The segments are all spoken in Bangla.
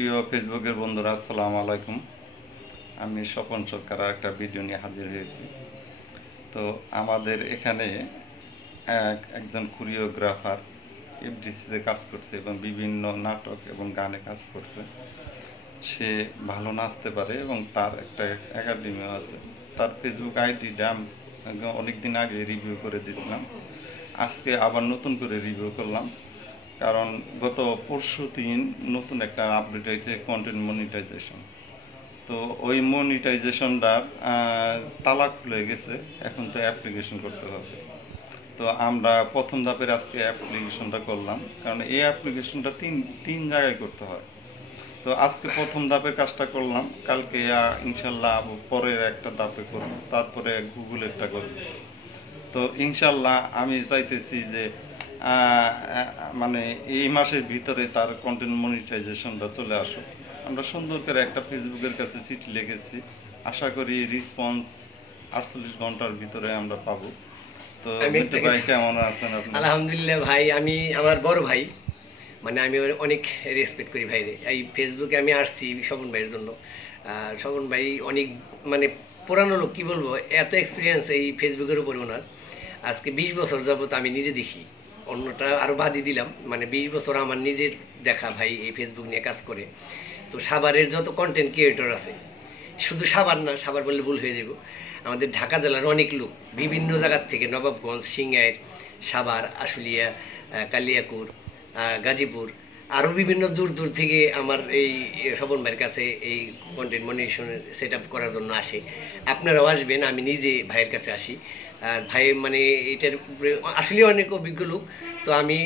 প্রিয় ফেসবুকের বন্ধুরা, আসসালামু আলাইকুম। আমি স্বপন সরকার একটা ভিডিও নিয়ে হাজির হয়েছি। তো আমাদের এখানে একজন কোরিওগ্রাফার এফডিসিতে কাজ করছে এবং বিভিন্ন নাটক এবং গানে কাজ করছে। সে ভালো নাচতে পারে এবং তার একটা একাডেমিও আছে। তার ফেসবুক আইডিটা আমি অনেকদিন আগে রিভিউ করে দিয়েছিলাম। আজকে আবার নতুন করে রিভিউ করলাম, কারণ গত পরশুদিন নতুন একটা আপডেট হয়েছে কন্টেন্ট মনিটাইজেশন। তো ওই মনিটাইজেশনটার তালা খুলে গেছে, এখন তো অ্যাপ্লিকেশন করতে হবে। তো আমরা প্রথম ধাপের আজকে অ্যাপ্লিকেশনটা করলাম, কারণ এই অ্যাপ্লিকেশনটা তিন জায়গায় করতে হয়। তো আজকে প্রথম ধাপের কাজটা করলাম, কালকে ইনশাল্লাহ পরের একটা ধাপে করব, তারপরে গুগলেরটা করব। তো ইনশাল্লাহ আমি চাইতেছি যে মানে এই মাসের ভিতরে তার কন্টেন্ট মনিটাইজেশনটা চলে আসুক। আমরা সুন্দর করে একটা ফেসবুকের কাছে চিঠি লিখেছি, আশা করি রেসপন্স 48 ঘন্টার ভিতরে আমরা পাবো। তো ভাই কেমন আছেন আপনি? আলহামদুলিল্লাহ ভাই, আমি আমার বড় ভাই, মানে আমি অনেক রেসপেক্ট করি ভাইরে। এই ফেসবুকে আমি আসছি স্বপন ভাইয়ের জন্য। স্বপন ভাই অনেক মানে পুরানো লোক, কি বলবো, এত এক্সপিরিয়েন্স এই ফেসবুকের উপর ওনার। আজকে 20 বছর যাবত আমি নিজে দেখি, অন্যটা আরও বাদই দিলাম, মানে 20 বছর আমার নিজের দেখা ভাই এই ফেসবুক নিয়ে কাজ করে। তো সাভারের যত কন্টেন্ট ক্রিয়েটর আছে, শুধু সাভার না, সাভার বললে ভুল হয়ে যাব, আমাদের ঢাকা জেলার অনেক লোক বিভিন্ন জায়গার থেকে, নবাবগঞ্জ, সিঙ্গাইর, সাভার, আশুলিয়া, কালিয়াকুর, গাজীপুর, আরও বিভিন্ন দূর দূর থেকে আমার এই স্বপন ভাইয়ের কাছে এই কন্টেন্ট মনিটাইজেশন সেট আপ করার জন্য আসে। আপনারাও আসবেন, আমি নিজে ভাইয়ের কাছে আসি। আর ভাই মানে এটার উপরে আসলে অনেক অভিজ্ঞ লোক। তো আমি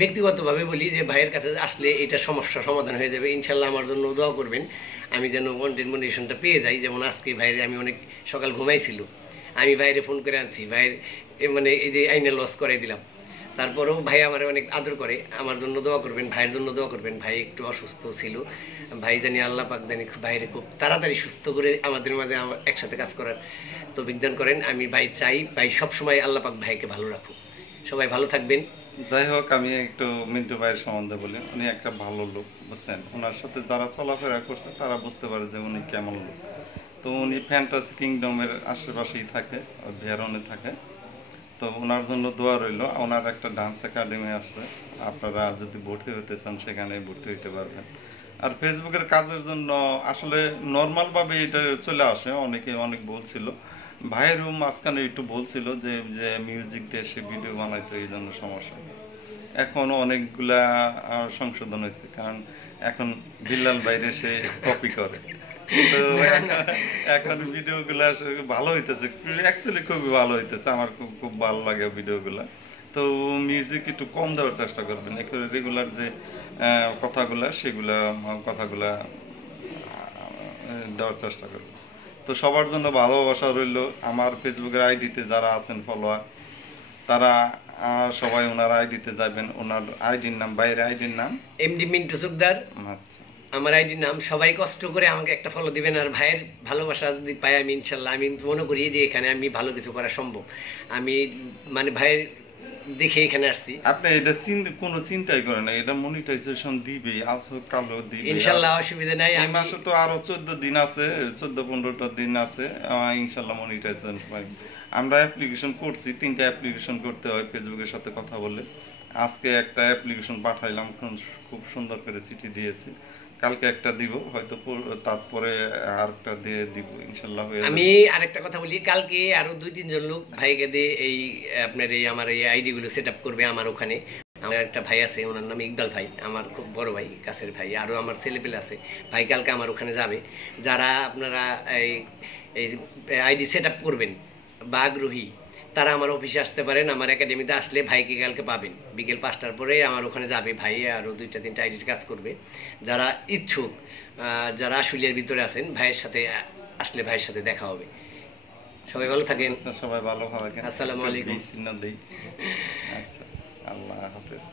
ব্যক্তিগতভাবে বলি যে ভাইয়ের কাছে আসলে এটা সমস্যার সমাধান হয়ে যাবে ইনশাল্লাহ। আমার জন্য দোয়া করবেন, আমি যেন কন্টেন্ট মনিটাইজেশনটা পেয়ে যাই। যেমন আজকে ভাইয়ের আমি অনেক সকাল ঘুমাইছিল, আমি ভাইরে ফোন করে আনছি, ভাইয়ের মানে এই যে আইনে লস করাই দিলাম। তারপরেও ভাই আমার অনেক আদর করে, আমার জন্য দোয়া করবেন, ভাইয়ের জন্য দোয়া করবেন। ভাই একটু অসুস্থ ছিল, ভাই জানি আল্লাহ পাক জানি ভাইরে খুব তাড়াতাড়ি সুস্থ করে আমাদের মাঝে একসাথে কাজ করার তো বিজ্ঞান করেন। আমি ভাই চাই ভাই সবসময় আল্লাহ পাক ভাইকে ভালো রাখুক। সবাই ভালো থাকবেন। যাই হোক, আমি একটু মিন্টু ভাইয়ের সম্বন্ধে বলি। উনি একটা ভালো লোক, বুঝছেন। ওনার সাথে যারা চলাফেরা করছে তারা বুঝতে পারে যে উনি কেমন লোক। তো উনি ফ্যান্টাসি কিংডমের আশেপাশেই থাকে, ভিয়ারনে থাকে। তো ওনার জন্য দোয়া রইল। ওনার একটা ডান্স একাডেমি আছে, আপনারা যদি ভর্তি হতে চান সেখানে ভর্তি হইতে পারবেন। আর ফেসবুকের কাজের জন্য আসলে নর্মালভাবে এটা চলে আসে, অনেকে অনেক বলছিল। ভাইয়েরও মাঝখানে একটু বলছিল যে যে মিউজিক দিয়ে সে ভিডিও বানাইতো, এই জন্য সমস্যা হচ্ছে। এখন অনেকগুলা সংশোধন হয়েছে, কারণ এখন বিল্লাল বাইরে সে কপি করে। তো এখন ভিডিওগুলো ভালো হইতেছে, অ্যাকচুয়ালি খুবই ভালো হইতেছে। আমার খুব খুব ভালো লাগে ভিডিওগুলো। তো মিউজিক একটু কম দেওয়ার চেষ্টা করবেন, একেবারে রেগুলার যে কথাগুলা দেওয়ার চেষ্টা করবেন। তো সবার জন্য ভালোবাসা রইল। আমার ফেসবুকের আইডিতে যারা আছেন ফলোয়ার, তারা সবাই ওনার আইডিতে যাবেন। ওনার আইডির নাম, বাইরে আইডির নাম এমডি মিন্টু সুকদার। আচ্ছা, আমার আইডির নাম। সবাই কষ্ট করে আমাকে একটা ফলো দিবেন, আর ভাইয়ের ভালোবাসা যদি পাই আমি ইনশাল্লাহ, আমি মনে করি যে এখানে আমি ভালো কিছু করা সম্ভব। আমি মানে ভাইয়ের দেখে এখানে আসছি। আপনি এটা কোনো চিন্তাই করেন না, এটা মনিটাইজেশন দিবে, আজ হোক কাল হোক দিবে ইনশাল্লাহ, অসুবিধা নাই। এই মাসে তো আরো 14 দিন আছে, 14-15টা দিন আছে, ইনশাল্লাহ মনিটাইজেশন পাই। আমরা অ্যাপ্লিকেশন করছি, 3টা অ্যাপ্লিকেশন করতে হয় ফেসবুকের সাথে কথা বলে। আজকে একটা অ্যাপ্লিকেশন পাঠাইলাম, খুব সুন্দর করে চিঠি দিয়েছি। কালকে একটা দিব হয়তো, তারপরে আরেকটা দিয়ে দিব ইনশাল্লাহ। আমি আরেকটা কথা বলি, কালকে আরো 2-3 জন লোক ভাইকে দিয়ে এই আপনার এই আমার এই আইডি গুলো সেট আপ করবে আমার ওখানে। আমার একটা ভাই আছে, ওনার নাম ইকবাল ভাই, আমার খুব বড় ভাই, কাছের ভাই। আরও আমার ছেলেপেলে আছে, ভাই কালকে আমার ওখানে যাবে। যারা আপনারা এই আইডি সেট আপ করবেন বা আগ্রহী, তারা আমার অফিসে আসতে পারেন। আমার একাডেমিতে আসলে ভাইকে কালকে পাবেন বিকেল 5টার পরে। আমার ওখানে যাবে ভাই, আরও 2-3টা আইডির কাজ করবে। যারা ইচ্ছুক, যারা আশুলিয়ার ভিতরে আছেন, ভাইয়ের সাথে আসলে ভাইয়ের সাথে দেখা হবে। সবাই ভালো থাকেন। সবাই ভালো থাকেন। আসসালামু আলাইকুম। আচ্ছা, আল্লাহ হাফেজ।